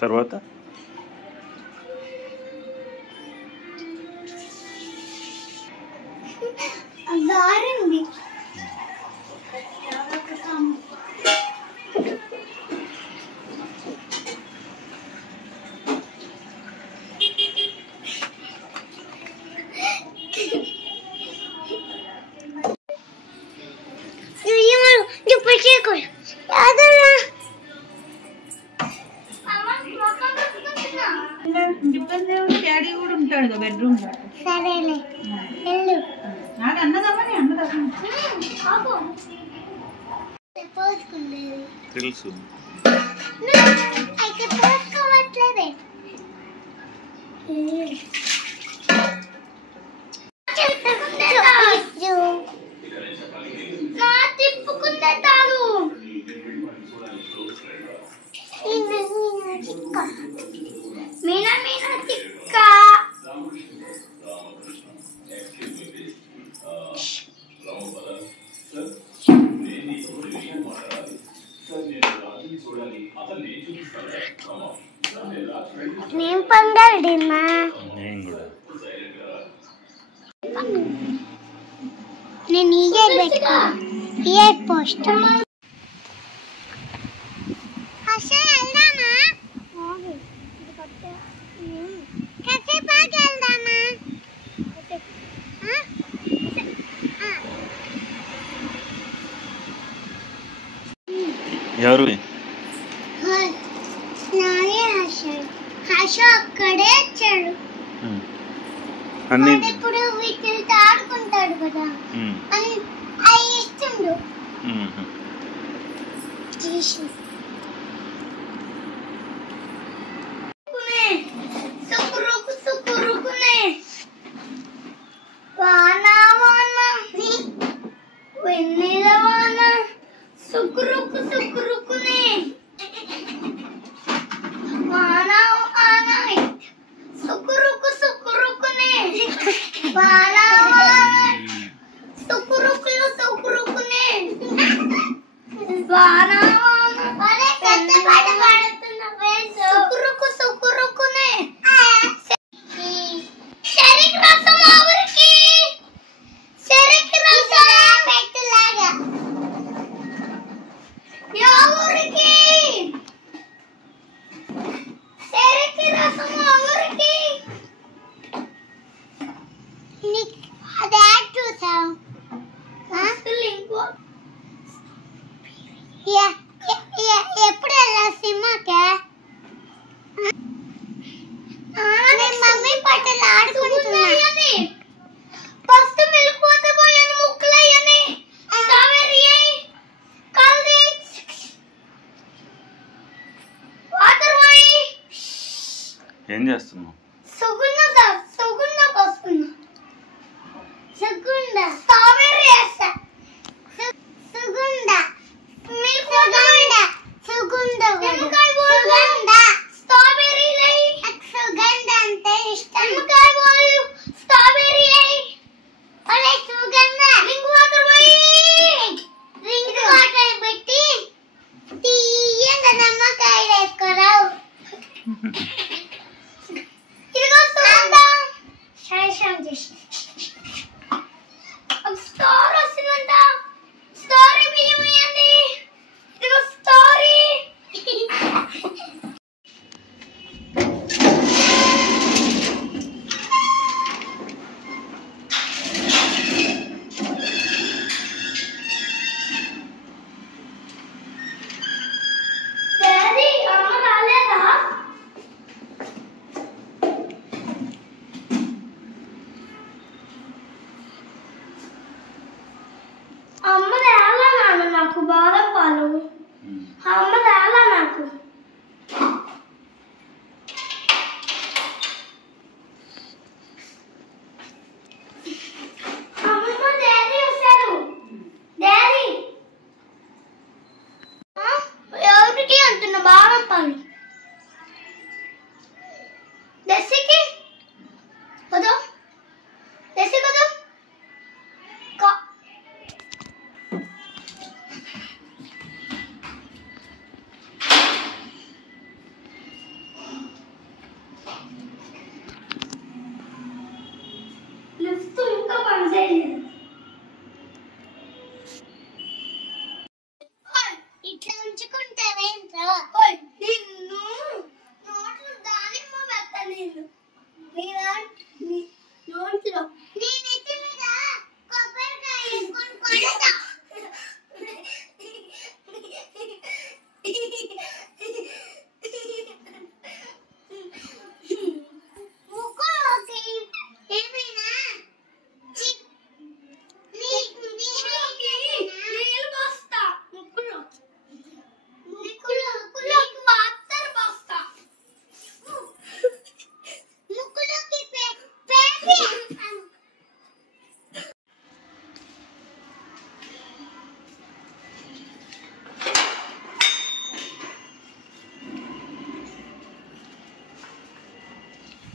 తర్వాత డాడీ కూడా ఉంటాడు బెడ్రూమ్ లో. సరేలే వెళ్ళు. నాకు అన్నదమ్మా నీ అన్నదమ్మా తెలుసు. మీనా మీనా చిక్క నేను పొంగల్ తిన్నా. నేను ఇయర్ పెట్టుకో ఇయర్ పోస్ట్ ఎవరు హర్ష అక్కడే వచ్చాడు. ఇప్పుడు వీటితో ఆడుకుంటాడు కదా అవి ఇస్తుండు. వానా వానా వెన్నెల వానా సుకురుకు సుకురుకునే వానా వానా సుకురుకు సుకురుకునే వానా వానా సుకురుకులు సుకురుకునే వానా వానా పెద్ద పాట పాడుతున్నా సుకురుకు సుకురుకునే శరీర రసం ఆవరికి శరీర రసం పెట్టలాగా ఎవరికి శరీర రసం ఆవరికి అది యాడ్ చూసావు ఎప్పుడు వెళ్ళా సినిమాకే మమ్మీ పట్టలు ఆడుకుంటున్నాయి. ఫస్ట్ మిల్లిపోతే పోయాను ముక్కలయ్యని స్ట్రాబెర్రీ కల్దీ వాటర్ పోయి ఏం చేస్తున్నావు? సుగుండ పోస్తున్నా. సుగుండ స్ట్రాబెర్రీ వేస్తా. సుగుండ మిల్క్ సుగుండ సుగంధ స్ట్రాబెర్రీ లై సుగంధ అంటే ఇష్టం. నిమ్మకాయ పోయి స్ట్రాబెర్రీ అరే సుగంధ రింగ్ వాటర్ పోయి రింగ్ వాటర్ పెట్టి తీయంగా నిమ్మకాయ వేసుకోరావు.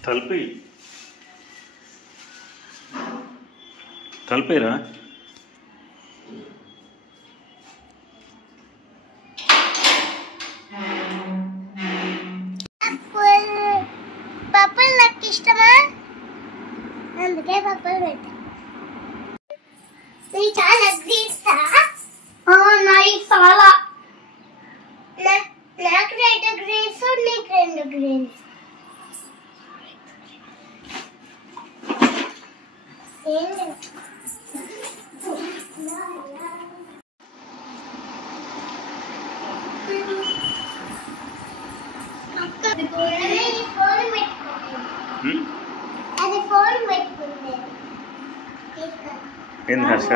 తలిపి తలిపేరా పప్పులు నాకు ఇష్టమా, అందుకే పప్పులు పెట్టా. నీ చాలా తీస్తా చాలా నాకు 2 గ్రీన్స్ నీకు 2 గ్రీన్స్. అది ఫోన్ పెట్టుకుంది. ఏంది హర్ష?